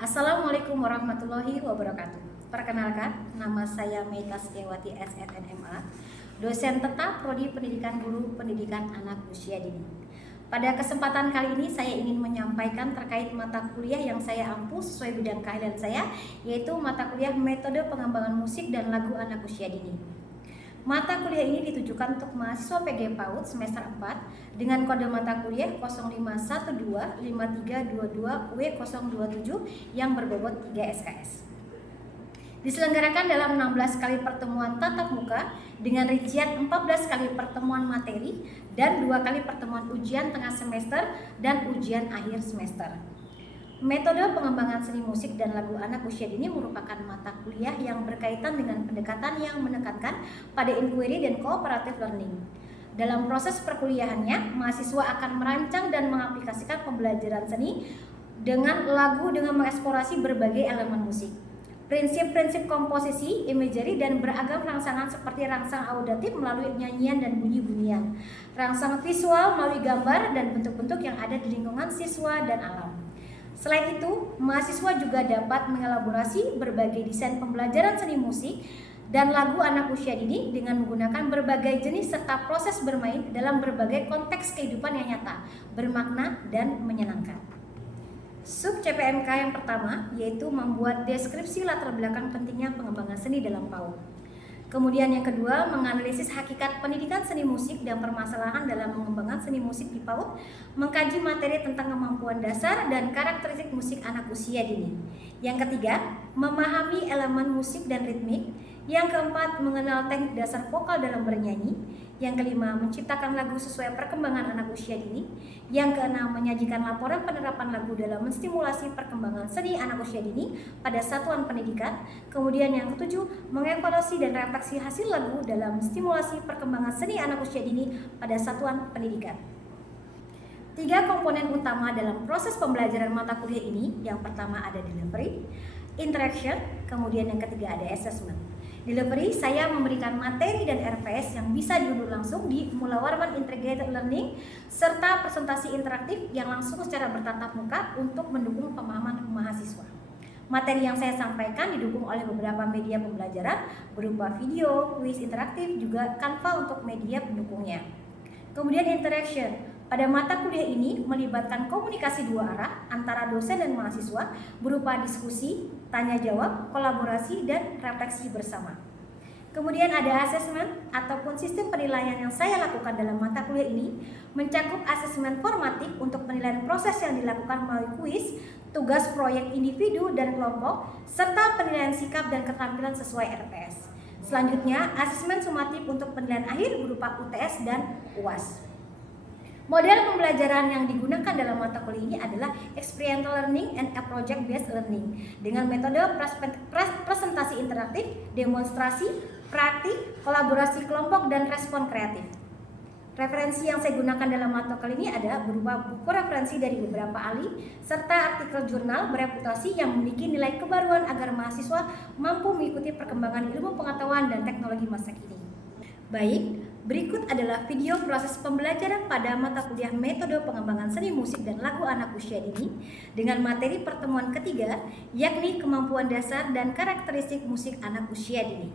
Assalamualaikum warahmatullahi wabarakatuh. Perkenalkan, nama saya Meita Setiawati SNMA, dosen tetap Prodi Pendidikan Guru Pendidikan Anak Usia Dini. Pada kesempatan kali ini saya ingin menyampaikan terkait mata kuliah yang saya ampu sesuai bidang keahlian saya, yaitu mata kuliah Metode Pengembangan Musik dan Lagu Anak Usia Dini. Mata kuliah ini ditujukan untuk mahasiswa PG PAUD semester 4 dengan kode mata kuliah 05125322W027 yang berbobot 3 SKS. Diselenggarakan dalam 16 kali pertemuan tatap muka dengan rincian 14 kali pertemuan materi dan 2 kali pertemuan ujian tengah semester dan ujian akhir semester. Metode pengembangan seni musik dan lagu anak usia dini merupakan mata kuliah yang berkaitan dengan pendekatan yang menekankan pada inquiry dan cooperative learning. Dalam proses perkuliahannya, mahasiswa akan merancang dan mengaplikasikan pembelajaran seni dengan lagu dengan mengeksplorasi berbagai elemen musik. Prinsip-prinsip komposisi, imagery, dan beragam rangsangan seperti rangsang auditif melalui nyanyian dan bunyi-bunyian, rangsang visual melalui gambar dan bentuk-bentuk yang ada di lingkungan siswa dan alam. Selain itu, mahasiswa juga dapat mengelaborasi berbagai desain pembelajaran seni musik dan lagu anak usia dini dengan menggunakan berbagai jenis serta proses bermain dalam berbagai konteks kehidupan yang nyata, bermakna, dan menyenangkan. Sub CPMK yang pertama yaitu membuat deskripsi latar belakang pentingnya pengembangan seni dalam PAUD. Kemudian yang kedua, menganalisis hakikat pendidikan seni musik dan permasalahan dalam mengembangkan seni musik di PAUD, mengkaji materi tentang kemampuan dasar dan karakteristik musik anak usia dini. Yang ketiga, memahami elemen musik dan ritmik. Yang keempat, mengenal teknik dasar vokal dalam bernyanyi. Yang kelima, menciptakan lagu sesuai perkembangan anak usia dini. Yang keenam, menyajikan laporan penerapan lagu dalam menstimulasi perkembangan seni anak usia dini pada satuan pendidikan. Kemudian yang ketujuh, mengevaluasi dan refleksi hasil lagu dalam stimulasi perkembangan seni anak usia dini pada satuan pendidikan. 3 komponen utama dalam proses pembelajaran mata kuliah ini. Yang pertama ada delivery, interaction, kemudian yang ketiga ada assessment. Delivery, saya memberikan materi dan RPS yang bisa diunduh langsung di Mula Warman Integrated Learning serta presentasi interaktif yang langsung secara bertatap muka untuk mendukung pemahaman mahasiswa. Materi yang saya sampaikan didukung oleh beberapa media pembelajaran berupa video, kuis interaktif, juga Canva untuk media pendukungnya. Kemudian interaction, pada mata kuliah ini melibatkan komunikasi dua arah antara dosen dan mahasiswa berupa diskusi, tanya jawab, kolaborasi, dan refleksi bersama. Kemudian ada asesmen ataupun sistem penilaian yang saya lakukan dalam mata kuliah ini mencakup asesmen formatif untuk penilaian proses yang dilakukan melalui kuis, tugas proyek individu dan kelompok, serta penilaian sikap dan keterampilan sesuai RPS. Selanjutnya, asesmen sumatif untuk penilaian akhir berupa UTS dan UAS. Model pembelajaran yang digunakan dalam mata kuliah ini adalah experiential learning and a project based learning dengan metode presentasi interaktif, demonstrasi, praktik, kolaborasi kelompok, dan respon kreatif. Referensi yang saya gunakan dalam mata kuliah ini adalah berupa buku referensi dari beberapa ahli serta artikel jurnal bereputasi yang memiliki nilai kebaruan agar mahasiswa mampu mengikuti perkembangan ilmu pengetahuan dan teknologi masa kini. Baik, berikut adalah video proses pembelajaran pada mata kuliah Metode Pengembangan Seni Musik dan Lagu Anak Usia Dini dengan materi pertemuan ketiga, yakni kemampuan dasar dan karakteristik musik anak usia dini.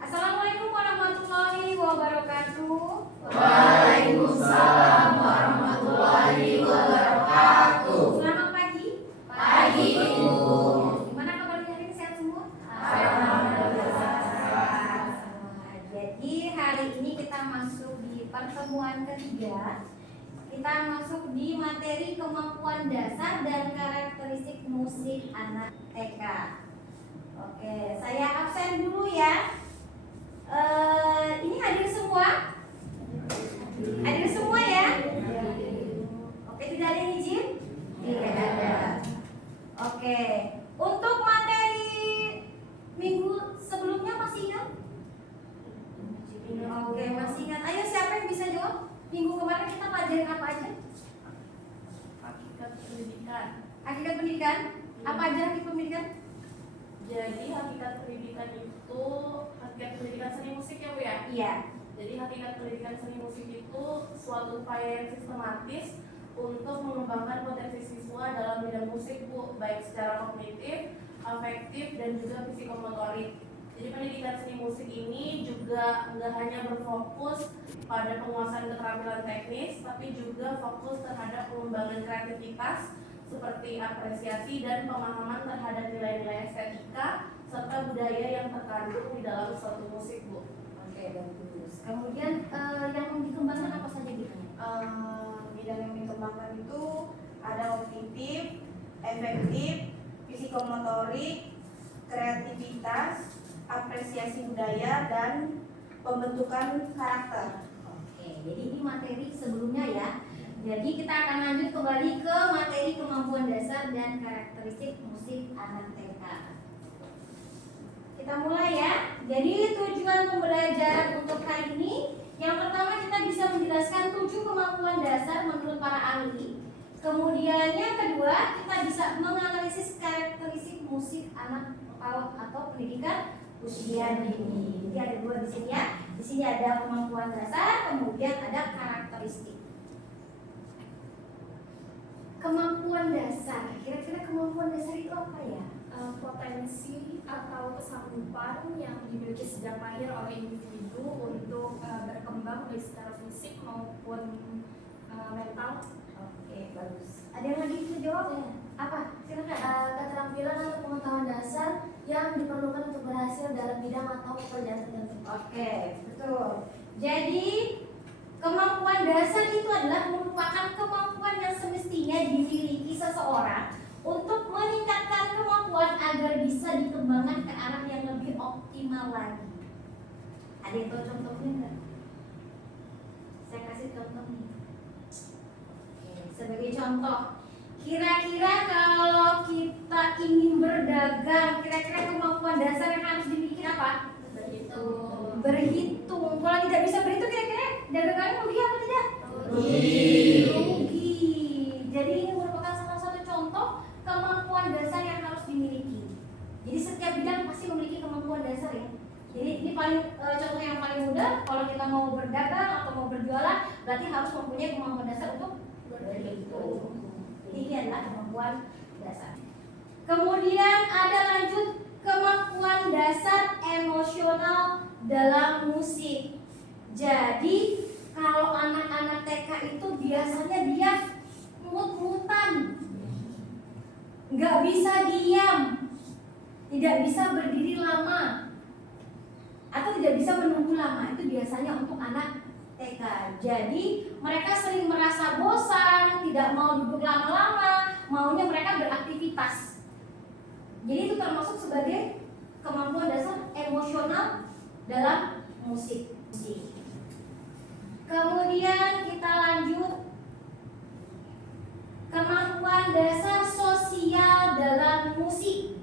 Assalamualaikum warahmatullahi wabarakatuh. Waalaikumsalam warahmatullahi wabarakatuh. Selamat pagi. Pagi, Ibu. Gimana kabarnya hari ini, sehat semua? Alhamdulillah. Jadi hari ini kita masuk di pertemuan ketiga. Kita masuk di materi kemampuan dasar dan karakteristik musik anak TK. Oke, saya absen dulu ya. Ini hadir semua? Hadir semua ya? Oke, tidak ada yang izin? Tidak ada. Oke, untuk materi minggu sebelumnya masih ingat? Oke, masih ingat. Ayo, siapa yang bisa jawab? Minggu kemarin kita pelajarin apa aja? Hakikat pendidikan. Hakikat pendidikan? Apa aja hakikat pendidikan? Jadi hakikat pendidikan itu hakikat pendidikan seni musik ya Bu ya? Iya. Jadi hakikat pendidikan seni musik itu suatu upaya yang sistematis untuk mengembangkan potensi siswa dalam bidang musik Bu, baik secara kognitif, afektif, dan juga psikomotorik. Jadi pendidikan seni musik ini juga nggak hanya berfokus pada penguasaan keterampilan teknis, tapi juga fokus terhadap pengembangan kreativitas seperti apresiasi dan pemahaman terhadap nilai-nilai estetika serta budaya yang terkandung di dalam suatu musik Bu. Oke, bagus. Kemudian yang dikembangkan apa saja gitu? Bidang yang dikembangkan itu ada kognitif, efektif, psikomotorik, kreativitas, apresiasi budaya, dan pembentukan karakter. Oke, jadi ini materi sebelumnya ya. Jadi kita akan lanjut kembali ke materi kemampuan dasar dan karakteristik musik anak TK. Kita mulai ya. Jadi tujuan pembelajaran untuk hari ini, yang pertama kita bisa menjelaskan 7 kemampuan dasar menurut para ahli. Kemudian yang kedua, kita bisa menganalisis karakteristik musik anak PAUD atau pendidikan usia dini. Jadi ada 2 di sini ya. Di sini ada kemampuan dasar, kemudian ada karakteristik. Kemampuan dasar. Kira-kira kemampuan dasar itu apa ya? Potensi atau kesanggupan yang dimiliki sejak lahir oleh individu untuk berkembang baik secara fisik maupun mental. Oke, bagus. Ada yang lagi bisa jawab ya? Apa? Silakan. Keterampilan atau pengetahuan dasar yang diperlukan untuk berhasil dalam bidang atau pekerjaan tertentu. Oke, betul. Jadi kemampuan dasar itu adalah merupakan kemampuan yang semestinya dimiliki seseorang untuk meningkatkan kemampuan agar bisa dikembangkan ke arah yang lebih optimal lagi. Ada yang tahu contohnya enggak? Saya kasih contoh nih. Oke, sebagai contoh, kira-kira kalau kita ingin berdagang, kira-kira kemampuan dasar yang harus dimiliki apa? Berhitung. Berhitung. Kalau tidak bisa berhitung, kira-kira dagangannya rugi apa tidak? Rugi. Jadi ini merupakan salah satu contoh kemampuan dasar yang harus dimiliki. Jadi setiap bidang pasti memiliki kemampuan dasar ya. Jadi ini paling contoh yang paling mudah. Kalau kita mau berdagang atau mau berjualan, berarti harus mempunyai kemampuan dasar untuk berhitung. Jadi ini adalah kemampuan dasar. Kemudian ada lanjut kemampuan dasar emosional dalam musik. Jadi kalau anak-anak TK itu biasanya dia mut-mutan, nggak bisa diam, tidak bisa berdiri lama, atau tidak bisa menunggu lama. Itu biasanya untuk anak TK. Jadi mereka sering merasa bosan, tidak mau duduk lama-lama, maunya mereka beraktivitas. Jadi itu termasuk sebagai kemampuan dasar emosional dalam musik. Kemudian kita lanjut kemampuan dasar sosial dalam musik.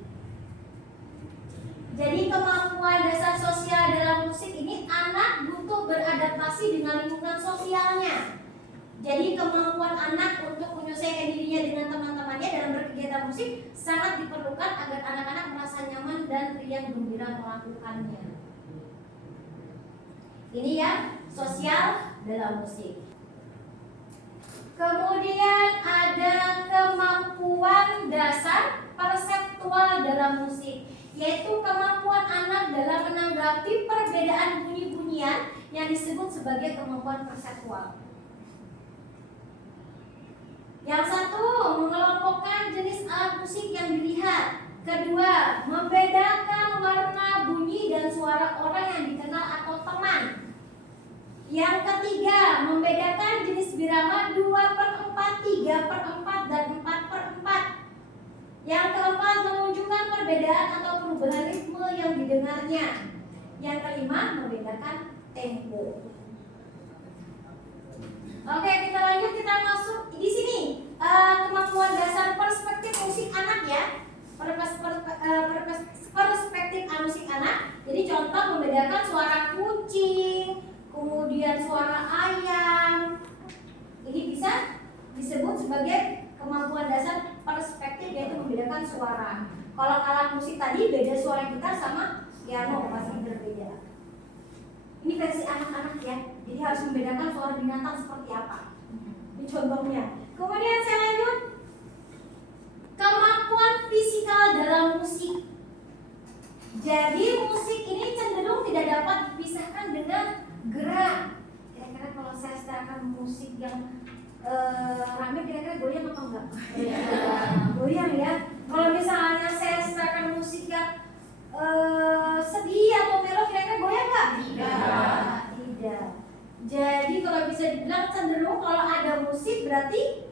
Jadi kemampuan dasar sosial dalam musik ini anak butuh beradaptasi dengan lingkungan sosialnya. Jadi kemampuan anak untuk menyesuaikan dirinya dengan teman-temannya dalam berkegiatan musik sangat diperlukan agar anak-anak merasa nyaman dan riang gembira melakukannya. Ini ya, sosial dalam musik. Kemudian ada kemampuan dasar perseptual dalam musik, yaitu kemampuan anak dalam menanggapi perbedaan bunyi-bunyian yang disebut sebagai kemampuan perseptual. Yang satu, mengelompokkan jenis alat musik yang dilihat. Kedua, membedakan warna, bunyi, dan suara orang yang dikenal atau teman. Yang ketiga, membedakan jenis birama 2/4, 3/4, dan 4/4. Yang keempat, menunjukkan perbedaan atau perubahan ritme yang didengarnya. Yang kelima, membedakan tempo. Oke, kita lanjut, kita masuk di sini kemampuan dasar perspektif musik anak ya. Perspektif musik anak. Jadi contoh membedakan suara kucing, kemudian suara ayam. Ini bisa disebut sebagai kemampuan dasar perspektif, yaitu membedakan suara. Kalau alat musik tadi beda suara gitar sama piano, pasti berbeda. Ini versi anak-anak ya, jadi harus membedakan suara binatang seperti apa. Ini contohnya. Kemudian saya lanjut, Jadi musik ini cenderung tidak dapat dipisahkan dengan gerak. Kira-kira kalau saya setelkan musik yang rame, kira-kira goyang apa enggak? Goyang ya. Kalau misalnya saya setelkan musik yang sedih atau melo, kira-kira goyang nggak? Tidak. Jadi kalau bisa dibilang cenderung kalau ada musik berarti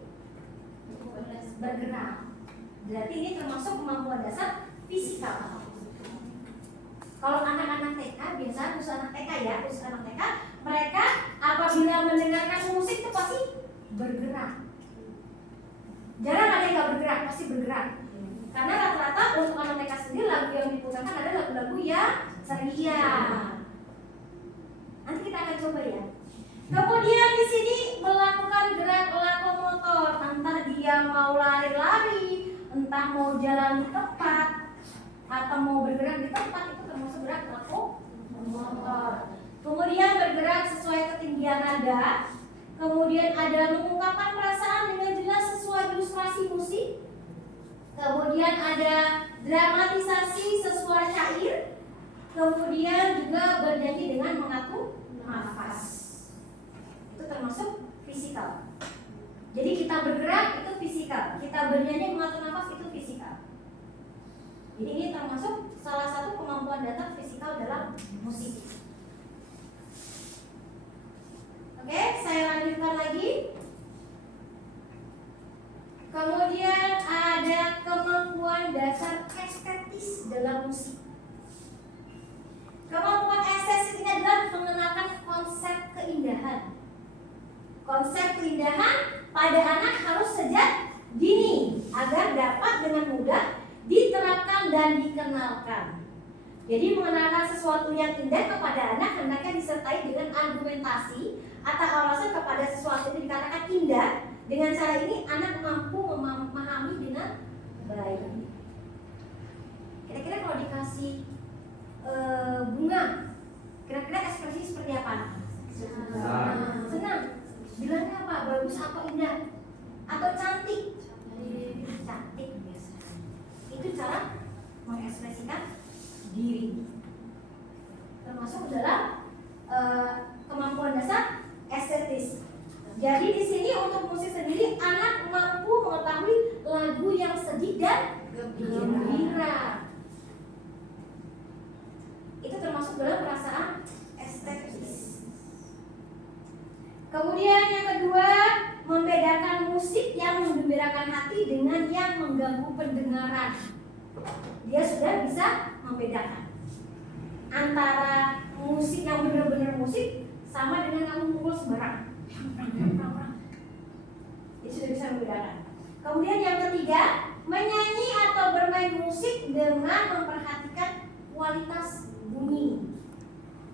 bergerak. Berarti ini termasuk kemampuan dasar fisikal. Kalau anak-anak TK, biasa khusus anak TK ya, khusus anak TK, mereka apabila mendengarkan musik itu pasti bergerak. Jarang ada yang nggak bergerak, pasti bergerak. Karena rata-rata untuk anak TK sendiri lagu yang diputarkan adalah lagu-lagu yang ceria. Nanti kita akan coba ya. Kemudian di sini melakukan gerak lokomotor, entah dia mau lari-lari, entah mau jalan di tempat, atau mau bergerak di tempat, itu termasuk gerak lokomotor. Kemudian bergerak sesuai ketinggian nada. Kemudian ada mengungkapkan perasaan dengan jelas sesuai ilustrasi musik. Kemudian ada dramatisasi sesuai syair. Kemudian juga bernyanyi dengan mengatur nafas. Itu termasuk fisikal. Jadi kita bergerak itu fisikal, kita bernyanyi mengatur nafas itu fisikal. Jadi ini termasuk salah satu kemampuan dasar fisikal dalam musik. Oke, saya lanjutkan lagi. Kemudian ada kemampuan dasar estetis dalam musik. Kemampuan estetis ini adalah mengenalkan konsep keindahan. Konsep keindahan pada anak harus sejak dini agar dapat dengan mudah diterapkan dan dikenalkan. Jadi mengenalkan sesuatu yang indah kepada anak hendaknya disertai dengan argumentasi atau alasan kepada sesuatu yang dikatakan indah. Dengan cara ini anak mampu memahami dengan baik. Kira-kira kalau dikasih bunga, kira-kira ekspresi seperti apa? Senang. Bilangnya apa? Bagus atau indah? Atau cantik? Cantik biasa. Itu cara mengekspresikan diri. Termasuk dalam kemampuan dasar estetis. Jadi di sini untuk musik sendiri anak mampu mengetahui lagu yang sedih dan gembira. Itu termasuk dalam perasaan estetis. Kemudian yang kedua, membedakan musik yang menggembirakan hati dengan yang mengganggu pendengaran. Dia sudah bisa membedakan antara musik yang benar-benar musik sama dengan kamu pukul sembarang. Dia sudah bisa membedakan. Kemudian yang ketiga, menyanyi atau bermain musik dengan memperhatikan kualitas bunyi.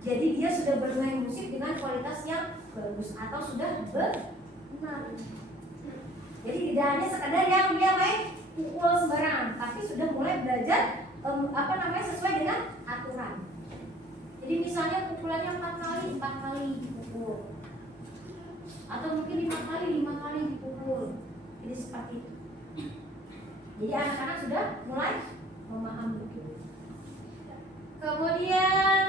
Jadi dia sudah bermain musik dengan kualitas yang bagus atau sudah benar. Jadi tidak hanya sekedar yang dia main pukul sembarangan, tapi sudah mulai belajar sesuai dengan aturan. Jadi misalnya pukulannya 4 kali dipukul, atau mungkin 5 kali dipukul. Jadi seperti itu. Jadi anak-anak sudah mulai memahami. Kemudian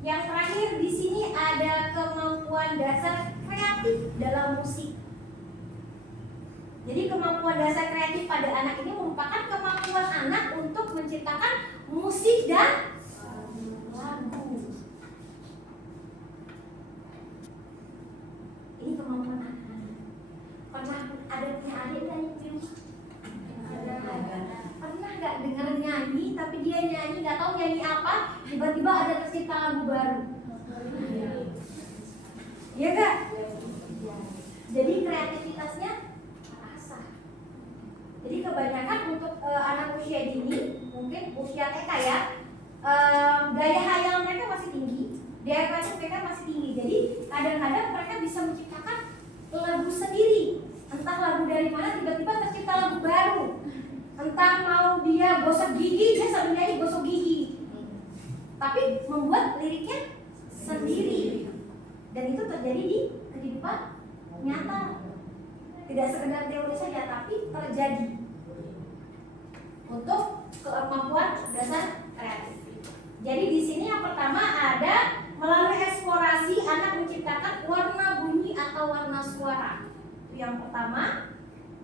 yang terakhir di sini ada kemampuan dasar kreatif dalam musik. Jadi kemampuan dasar kreatif pada anak ini merupakan kemampuan anak untuk menciptakan musik dan lagu. Ini kemampuan anak. Pernah ada punya adik nyanyi di rumah? Pernah nggak dengar nyanyi tapi dia nyanyi nggak tahu nyanyi apa, tiba-tiba ada tercipta lagu baru? Iya nggak? Jadi kreativitasnya terasah. Jadi kebanyakan untuk anak usia dini, mungkin usia TK ya, daya hayal mereka masih tinggi, daya kreatif mereka masih tinggi. Jadi kadang-kadang mereka bisa menciptakan lagu sendiri. Entah lagu dari mana tiba-tiba tercipta lagu baru. Entah mau dia gosok gigi, dia sambil nyanyi gosok gigi. Tapi membuat liriknya sendiri. Dan itu terjadi di kehidupan nyata. Tidak sekedar teori saja, tapi terjadi. Untuk kemampuan dasar kreatif. Jadi di sini yang pertama ada melalui eksplorasi anak menciptakan warna bunyi atau warna suara. Itu yang pertama.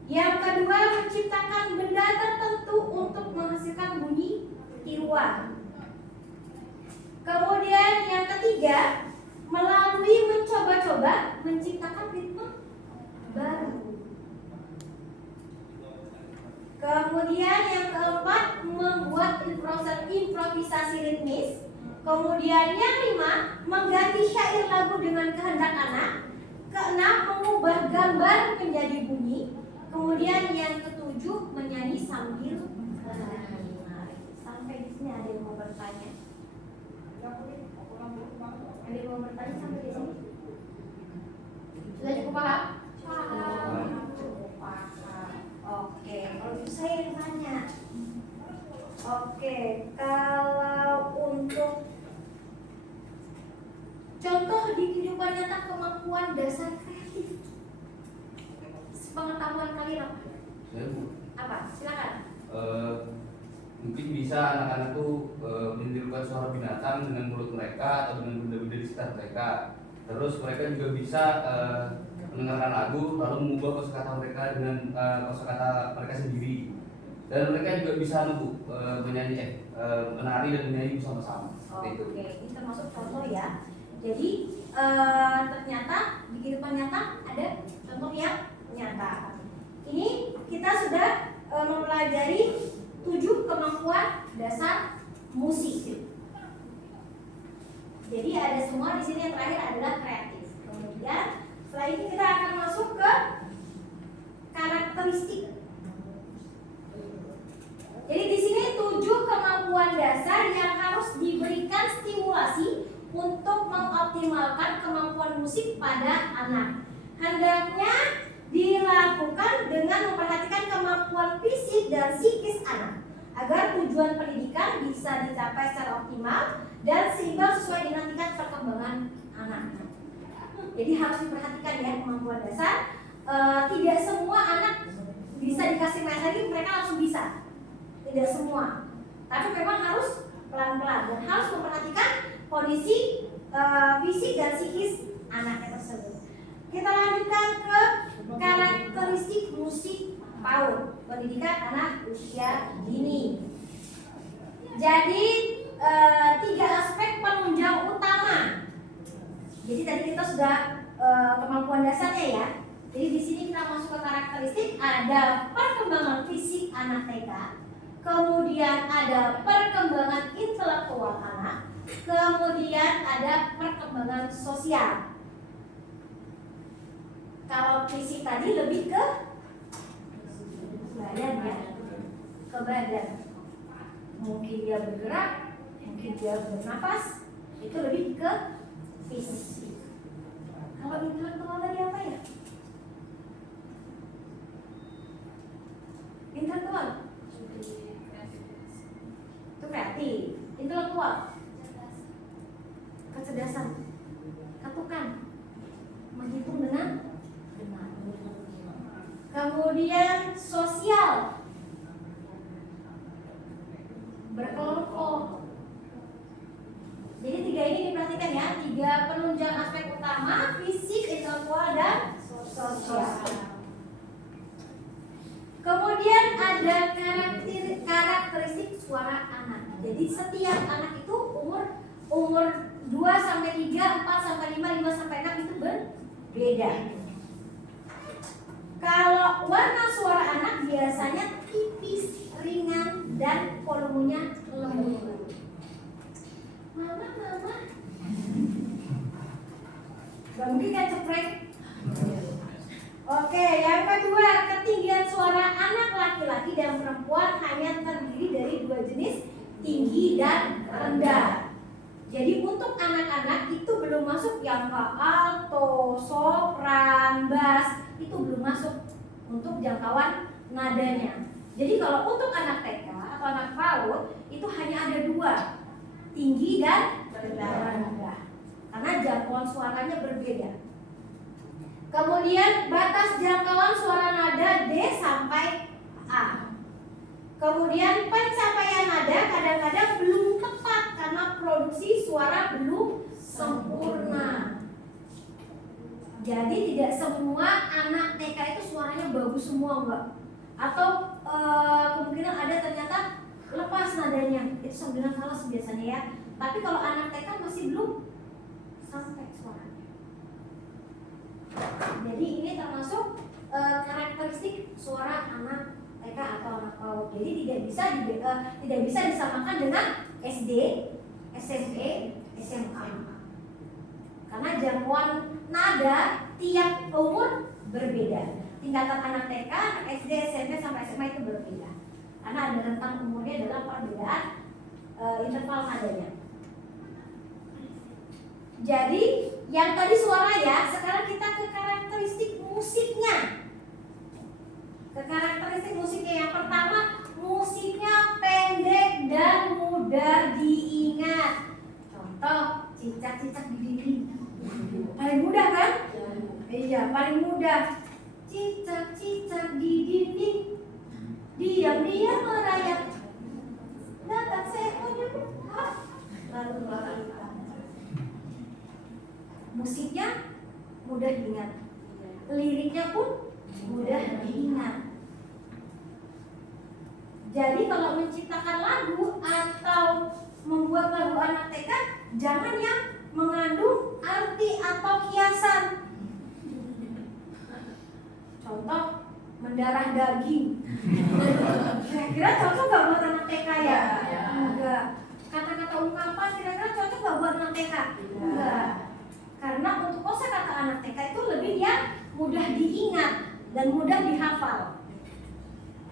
Yang kedua menciptakan benda tertentu untuk menghasilkan bunyi tiruan. Kemudian yang ketiga melalui mencoba-coba menciptakan ritme baru. Kemudian yang keempat membuat improvisasi ritmis. Kemudian yang lima mengganti syair lagu dengan kehendak anak. Keenam mengubah gambar menjadi bunyi. Kemudian yang ketujuh menyanyi sambil menari. Sampai di sini ada yang mau bertanya? Ada yang mau bertanya sampai di sini? Sudah cukup paham? Cukup paham. Oke, kalau itu saya yang tanya. Oke, kalau untuk contoh di kehidupan nyata kemampuan dasar kreatif, pengetahuan kalian apa? Silakan. Mungkin bisa anak-anak tuh menirukan suara binatang dengan mulut mereka atau dengan benda-benda di sekitar mereka. Terus mereka juga bisa mendengarkan lagu lalu mengubah kosakata mereka dengan kosakata mereka sendiri. Dan mereka juga bisa menyanyi, menari dan menyanyi bersama-sama. Oke, ini termasuk contoh ya. Jadi ternyata di kehidupan nyata ada contoh yang nyata. Ini kita sudah mempelajari 7 kemampuan dasar musik. Jadi ada semua di sini, yang terakhir adalah kreatif. Kemudian setelah ini kita akan masuk ke karakteristik. Jadi di sini 7 kemampuan dasar yang harus diberikan stimulasi untuk mengoptimalkan kemampuan musik pada anak. Hendaknya dilakukan dengan memperhatikan kemampuan fisik dan psikis anak agar tujuan pendidikan bisa dicapai secara optimal dan seimbang sesuai dengan tingkat perkembangan anak. Jadi harus diperhatikan ya kemampuan dasar. Tidak semua anak bisa dikasih materi mereka langsung bisa. Tidak semua. Tapi memang harus pelan-pelan dan harus memperhatikan kondisi fisik dan psikis anaknya tersebut. Kita lanjutkan ke karakteristik musik PAUD, pendidikan anak usia dini. Jadi 3 aspek penunjang utama. Jadi tadi kita sudah kemampuan dasarnya ya. Jadi di sini kita masuk ke karakteristik, ada perkembangan fisik anak TK, kemudian ada perkembangan intelektual anak, kemudian ada perkembangan sosial. Kalau fisik tadi lebih ke badan ya, ke badan. Mungkin dia bergerak, mungkin dia bernafas, itu lebih ke fisik. Kalau intelektual tadi apa ya? Intelektual itu kreatif, intelektual kecerdasan, ketukan, menghitung dengan benar. Kemudian sosial, berkelompok. Jadi 3 ini diperhatikan ya, 3 penunjang aspek utama, fisik, intelektual, dan sosial. Kemudian ada karakteristik suara anak. Jadi setiap anak itu umur 2 sampai 3, 4 sampai 5, 5 sampai 6 itu berbeda. Kalau warna suara anak biasanya tipis, ringan, dan volumenya lembut. Mama. Gak mungkin kan ceprek. Oke, yang kedua, ketinggian suara anak laki-laki dan perempuan hanya terdiri dari 2 jenis, tinggi dan rendah. Jadi untuk anak-anak itu belum masuk yang ke alto, sopran, bass, itu belum masuk untuk jangkauan nadanya. Jadi kalau untuk anak TK atau anak PAUD itu hanya ada 2, tinggi dan rendah. Karena jangkauan suaranya berbeda. Kemudian batas jangkauan suara nada D sampai A. Kemudian pencapaian memproduksi suara belum sempurna. Jadi tidak semua anak TK itu suaranya bagus semua, enggak. Atau kemungkinan ada ternyata lepas nadanya, itu sambilan falas biasanya ya. Tapi kalau anak TK masih belum sampai suaranya. Jadi ini termasuk karakteristik suara anak TK atau anak PAUD. Jadi tidak bisa disamakan dengan SD, SMP, SMA. Karena jangkauan nada tiap umur berbeda. Tingkatan anak TK, SD, SMP sampai SMA itu berbeda. Karena ada rentang umurnya dalam perbedaan interval nadanya. Jadi yang tadi suara ya, sekarang kita ke karakteristik musiknya. Ke karakteristik musiknya yang pertama, musiknya pendek dan mudah diingat. Contoh, cicak-cicak di dinding. Paling mudah kan? Iya, paling mudah. Cicak-cicak di dinding, diam-diam merayap. Datang seekornya buah, lalu melarikan. Musiknya mudah diingat, liriknya pun mudah diingat. Jadi kalau menciptakan lagu atau membuat lagu anak TK, jangan yang mengandung arti atau kiasan. Contoh, mendarah daging. Kira-kira cocok gak buat anak TK ya? Enggak. Kata-kata ungkapan kira-kira cocok gak buat anak TK? Enggak. Karena untuk kosakata anak TK itu lebih yang mudah diingat dan mudah dihafal.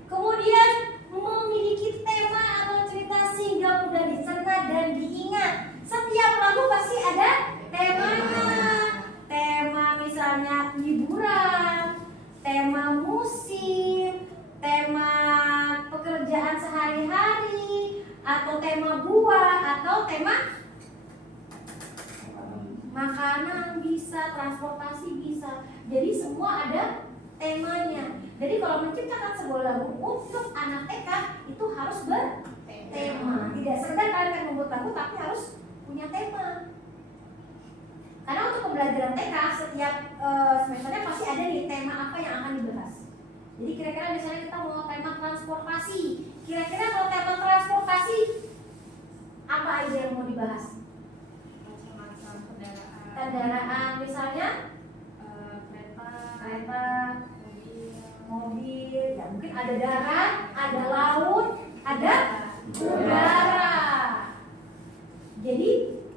Kemudian memiliki tema atau cerita sehingga mudah dicerna dan diingat. Setiap lagu pasti ada temanya. Tema misalnya liburan, tema musim, tema pekerjaan sehari-hari, atau tema buah, atau tema makanan bisa, transportasi bisa. Jadi semua ada temanya. Jadi kalau menciptakan sebuah lagu untuk anak TK itu harus bertema. Tidak sekedar kalian kan membuat lagu, tapi harus punya tema. Karena untuk pembelajaran TK setiap semesternya pasti ada nih tema apa yang akan dibahas. Jadi kira-kira misalnya kita mau tema transportasi. Kira-kira kalau tema transportasi apa aja yang mau dibahas? Macam-macam Kendaraan misalnya kereta, mobil, ya mungkin ada darat, ada laut, ada udara. Jadi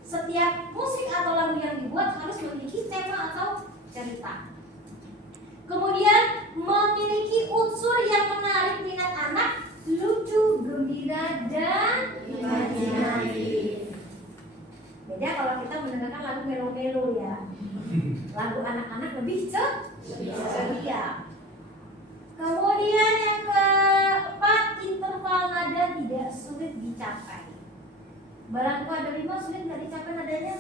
setiap musik atau lagu yang dibuat harus memiliki tema atau cerita. Kemudian memiliki unsur yang menarik minat anak, lucu, gembira, dan imajinatif. Beda kalau kita mendengarkan lagu melo-melo ya. Lagu anak-anak lebih ceria. Kemudian yang keempat, interval nada tidak sulit dicapai. Barangku ada 5 sulit nggak dicapai nadanya?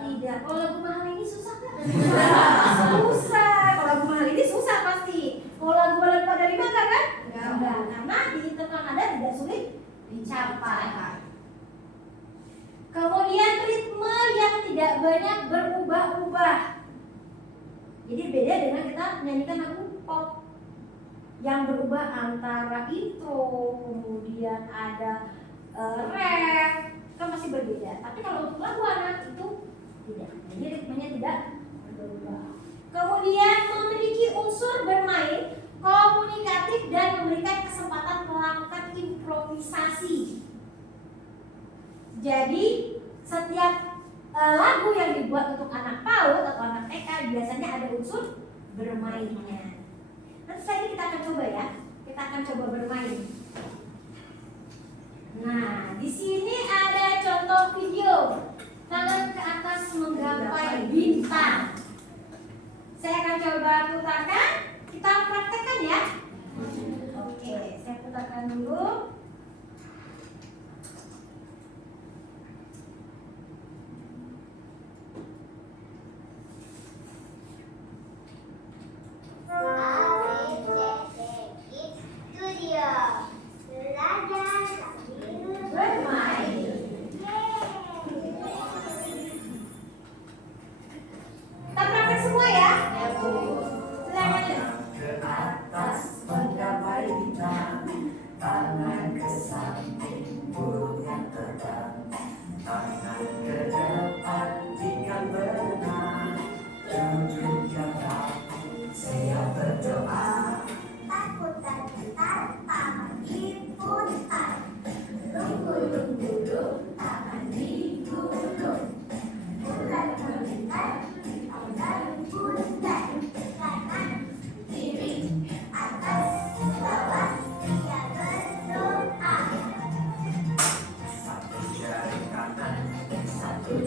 Tidak. Kalau lagu mahal ini susah nggak? Susah. Kalau lagu mahal ini susah pasti. Kalau lagu ada 5 nggak kan? Enggak. Karena di interval nada tidak sulit dicapai. Kemudian ritme yang tidak banyak berubah-ubah. Jadi beda dengan kita menyanyikan lagu pop yang berubah antara intro, kemudian ada rap, kan masih berbeda. Tapi kalau untuk lagu anak itu tidak. Jadi ritmenya tidak berubah. Kemudian memiliki unsur bermain, komunikatif, dan memberikan kesempatan melakukan improvisasi. Jadi setiap lagu yang dibuat untuk anak PAUD atau anak TK biasanya ada unsur bermainnya. Nanti setelah ini kita akan coba ya. Kita akan coba bermain. Nah, di sini ada contoh video. Tangan ke atas menggapai bintang. Saya akan coba putarkan. Kita praktekkan ya. Oke, saya putarkan dulu. Bermain.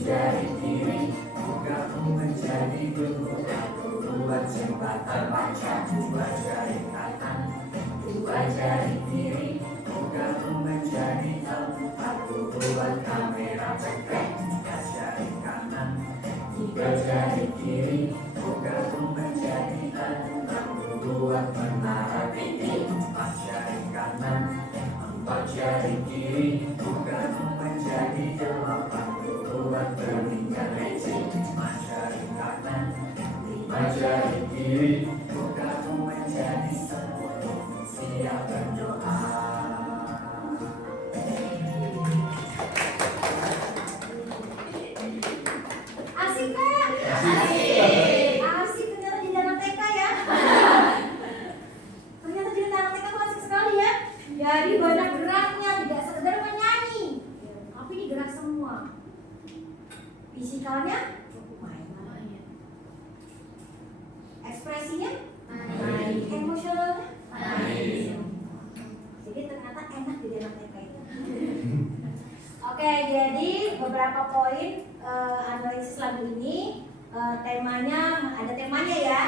jari kiri, bukamu menjadi guru. Aku buat jembatan baca, dua jari kanan, dua jari kiri, bukamu menjadi tol. Aku buat kamera cekrek, tiga jari kanan, tiga jari kiri, bukamu menjadi tol. Aku buat menara tinggi, empat jari kanan, empat jari kiri, bukamu menjadi delapan. Buat peninggal lecet, lima jari kanan, lima jari kiri, bukamu menjadi 10. Siap berdoa. Asik Kak? Asik ternyata di dalam TK ya. Ternyata di dalam TK tuh asik sekali ya. Jadi banyak geraknya, tidak sekedar menyanyi, tapi digerak semua. Fisikalnya cukup main. Ekspresinya main. Emosionalnya main. Jadi ternyata enak di dalam TK itu. Oke, jadi beberapa poin analisis lagu ini temanya ada temanya ya.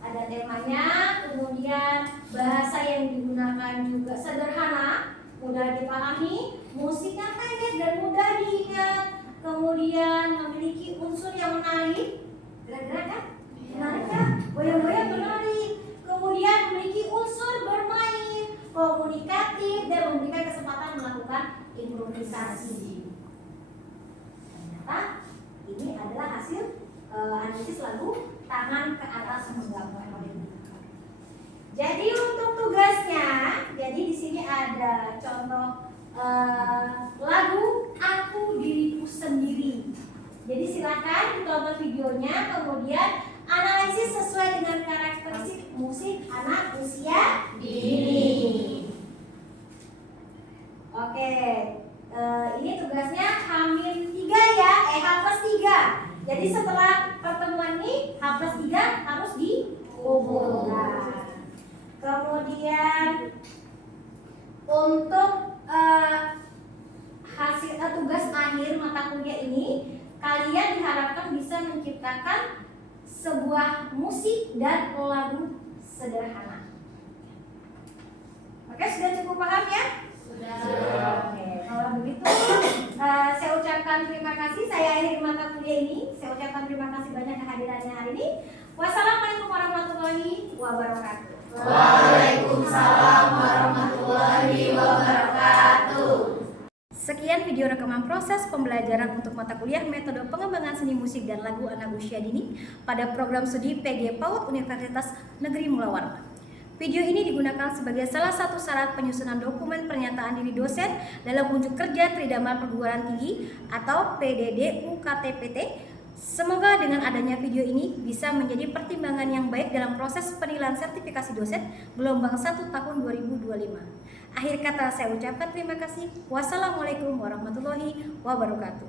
Ada temanya, kemudian bahasa yang digunakan juga sederhana, mudah dipahami, musiknya pendek dan mudah diingat, kemudian memiliki unsur yang menarik, gerak-gerak kan? Menarik kan? Goyang-goyang menarik, kemudian memiliki unsur bermain, komunikatif, dan memberikan kesempatan melakukan improvisasi. Ternyata ini adalah hasil analisis lagu Tangan ke Atas Menggambar oleh Buka. Jadi untuk tugasnya, jadi di sini ada contoh lagu Aku Diriku Sendiri. Jadi silakan ditonton videonya, kemudian analisis sesuai dengan karakteristik musik anak usia dini. Oke, ini tugasnya H-3 ya, H+3. Jadi setelah pertemuan ini H+3 harus dikumpulkan. Kemudian untuk hasil tugas akhir mata kuliah ini, kalian diharapkan bisa menciptakan sebuah musik dan lagu sederhana. Oke, sudah cukup paham ya? Sudah. Oke, kalau begitu saya ucapkan terima kasih. Saya akhiri mata kuliah ini. Saya ucapkan terima kasih banyak kehadirannya hari ini. Wassalamualaikum warahmatullahi wabarakatuh. Waalaikumsalam warahmatullahi wabarakatuh. Sekian video rekaman proses pembelajaran untuk mata kuliah metode pengembangan seni musik dan lagu anak usia dini pada program studi PG PAUD Universitas Negeri Mula Warman. Video ini digunakan sebagai salah satu syarat penyusunan dokumen pernyataan diri dosen dalam unjuk kerja Tridharma Perguruan Tinggi atau PDD UKTPT. Semoga dengan adanya video ini bisa menjadi pertimbangan yang baik dalam proses penilaian sertifikasi dosen gelombang 1 tahun 2025. Akhir kata saya ucapkan terima kasih. Wassalamualaikum warahmatullahi wabarakatuh.